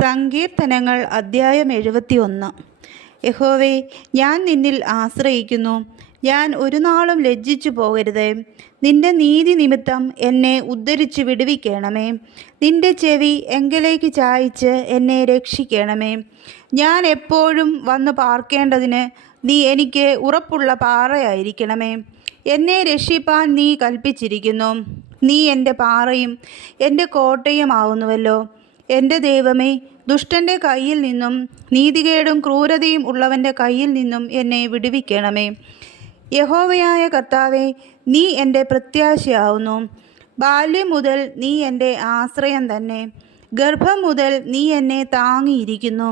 സങ്കീർത്തനങ്ങൾ അദ്ധ്യായം 71. യഹോവേ, ഞാൻ നിന്നിൽ ആശ്രയിക്കുന്നു. ഞാൻ ഒരു നാളും ലജ്ജിച്ചു പോകരുതേ. നിന്റെ നീതി നിമിത്തം എന്നെ ഉദ്ധരിച്ച് വിടുവിക്കണമേ. നിന്റെ ചെവി എങ്കിലേക്ക് ചായ്ച്ച് എന്നെ രക്ഷിക്കണമേ. ഞാൻ എപ്പോഴും വന്നു പാർക്കേണ്ടതിന് നീ എനിക്ക് ഉറപ്പുള്ള പാറയായിരിക്കണമേ. എന്നെ രക്ഷിപ്പാൻ നീ കൽപ്പിച്ചിരിക്കുന്നു. നീ എൻ്റെ പാറയും എൻ്റെ കോട്ടയുമാവുന്നുവല്ലോ. എൻ്റെ ദൈവമേ, ദുഷ്ടൻ്റെ കയ്യിൽ നിന്നും നീതികേടും ക്രൂരതയും ഉള്ളവൻ്റെ കയ്യിൽ നിന്നും എന്നെ വിടുവിക്കണമേ. യഹോവയായ കർത്താവേ, നീ എൻ്റെ പ്രത്യാശയാവുന്നു. ബാല്യം മുതൽ നീ എൻ്റെ ആശ്രയം തന്നെ. ഗർഭം മുതൽ നീ എന്നെ താങ്ങിയിരിക്കുന്നു.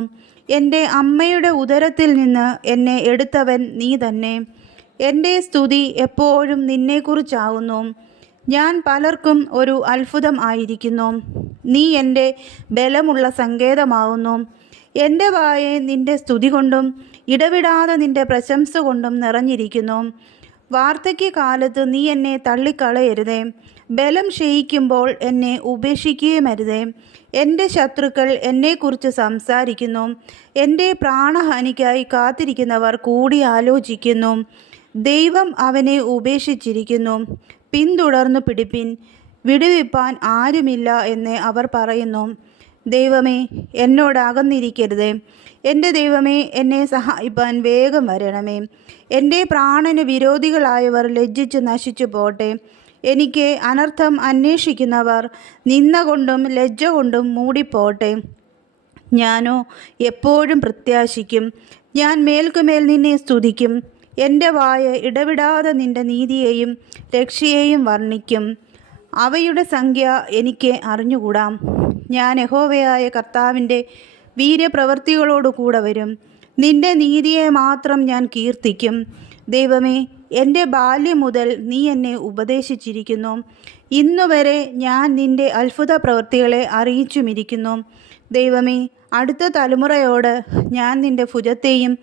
എൻ്റെ അമ്മയുടെ ഉദരത്തിൽ നിന്ന് എന്നെ എടുത്തവൻ നീ തന്നെ. എൻ്റെ സ്തുതി എപ്പോഴും നിന്നെക്കുറിച്ചാവുന്നു. ഞാൻ പലർക്കും ഒരു അത്ഭുതം ആയിരിക്കുന്നു. നീ എൻ്റെ ബലമുള്ള സങ്കേതമാവുന്നു. എൻ്റെ വായെ നിൻ്റെ സ്തുതി കൊണ്ടും ഇടവിടാതെ നിൻ്റെ പ്രശംസ കൊണ്ടും നിറഞ്ഞിരിക്കുന്നു. വാർദ്ധക്യകാലത്ത് നീ എന്നെ തള്ളിക്കളയരുതേ. ബലം ക്ഷയിക്കുമ്പോൾ എന്നെ ഉപേക്ഷിക്കുകയുമരുതേ. എൻ്റെ ശത്രുക്കൾ എന്നെക്കുറിച്ച് സംസാരിക്കുന്നു. എൻ്റെ പ്രാണഹാനിക്കായി കാത്തിരിക്കുന്നവർ കൂടി ആലോചിക്കുന്നു. ദൈവം അവനെ ഉപേക്ഷിച്ചിരിക്കുന്നു. പിന്തുടർന്നു പിടിപ്പിൻ, വിടുവിപ്പാൻ ആരുമില്ല എന്ന് അവർ പറയുന്നു. ദൈവമേ, എന്നോട് അകന്നിരിക്കരുതേ. എൻ്റെ ദൈവമേ, എന്നെ സഹായിപ്പാൻ വേഗം വരണമേ. എൻ്റെ പ്രാണന് വിരോധികളായവർ ലജ്ജിച്ച് നശിച്ചു പോട്ടെ. എനിക്ക് അനർത്ഥം അന്വേഷിക്കുന്നവർ നിന്ന കൊണ്ടും ലജ്ജ കൊണ്ടും മൂടിപ്പോട്ടെ. ഞാനോ എപ്പോഴും പ്രത്യാശിക്കും. ഞാൻ മേൽക്കുമേൽ നിന്നെ സ്തുതിക്കും. എൻ്റെ വായ ഇടവിടാതെ നിൻ്റെ നീതിയെയും രക്ഷയെയും വർണ്ണിക്കും. അവയുടെ സംഖ്യ എനിക്ക് അറിഞ്ഞുകൂടാം. ഞാൻ യഹോവയായ കർത്താവിൻ്റെ വീര്യപ്രവൃത്തികളോടു കൂടെ വരും. നിൻ്റെ നീതിയെ മാത്രം ഞാൻ കീർത്തിക്കും. ദൈവമേ, എൻ്റെ ബാല്യം മുതൽ നീ എന്നെ ഉപദേശിച്ചിരിക്കുന്നു. ഇന്നുവരെ ഞാൻ നിൻ്റെ അത്ഭുത പ്രവൃത്തികളെ അറിയിച്ചുമിരിക്കുന്നു. ദൈവമേ, അടുത്ത തലമുറയോട് ഞാൻ നിൻ്റെ ഭുജത്തെയും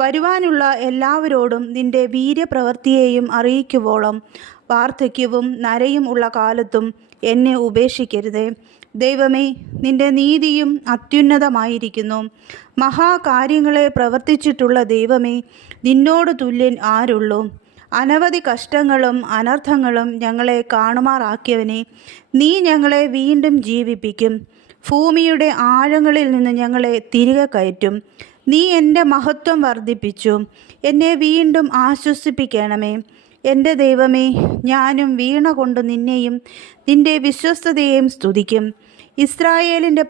വരുവാനുള്ള എല്ലാവരോടും നിൻ്റെ വീര്യപ്രവൃത്തിയെയും അറിയിക്കുവോളം വാർദ്ധക്യവും നരയും ഉള്ള കാലത്തും എന്നെ ഉപേക്ഷിക്കരുതേ. ദൈവമേ, നിൻ്റെ നീതിയും അത്യുന്നതമായിരിക്കുന്നു. മഹാകാര്യങ്ങളെ പ്രവർത്തിച്ചിട്ടുള്ള ദൈവമേ, നിന്നോട് തുല്യൻ ആരുള്ളൂ? അനവധി കഷ്ടങ്ങളും അനർത്ഥങ്ങളും ഞങ്ങളെ കാണുമാറാക്കിയവനെ, നീ ഞങ്ങളെ വീണ്ടും ജീവിപ്പിക്കും. ഭൂമിയുടെ ആഴങ്ങളിൽ നിന്ന് ഞങ്ങളെ തിരികെ കയറ്റും. നീ എൻ്റെ മഹത്വം വർദ്ധിപ്പിച്ചു. എന്നെ വീണ്ടും ആശ്വസിപ്പിക്കണമേ. എൻ്റെ ദൈവമേ, ഞാനും വീണ കൊണ്ട് നിന്നെയും നിൻ്റെ വിശ്വസ്തതയെയും സ്തുതിക്കും. ഇസ്രായേലിൻ്റെ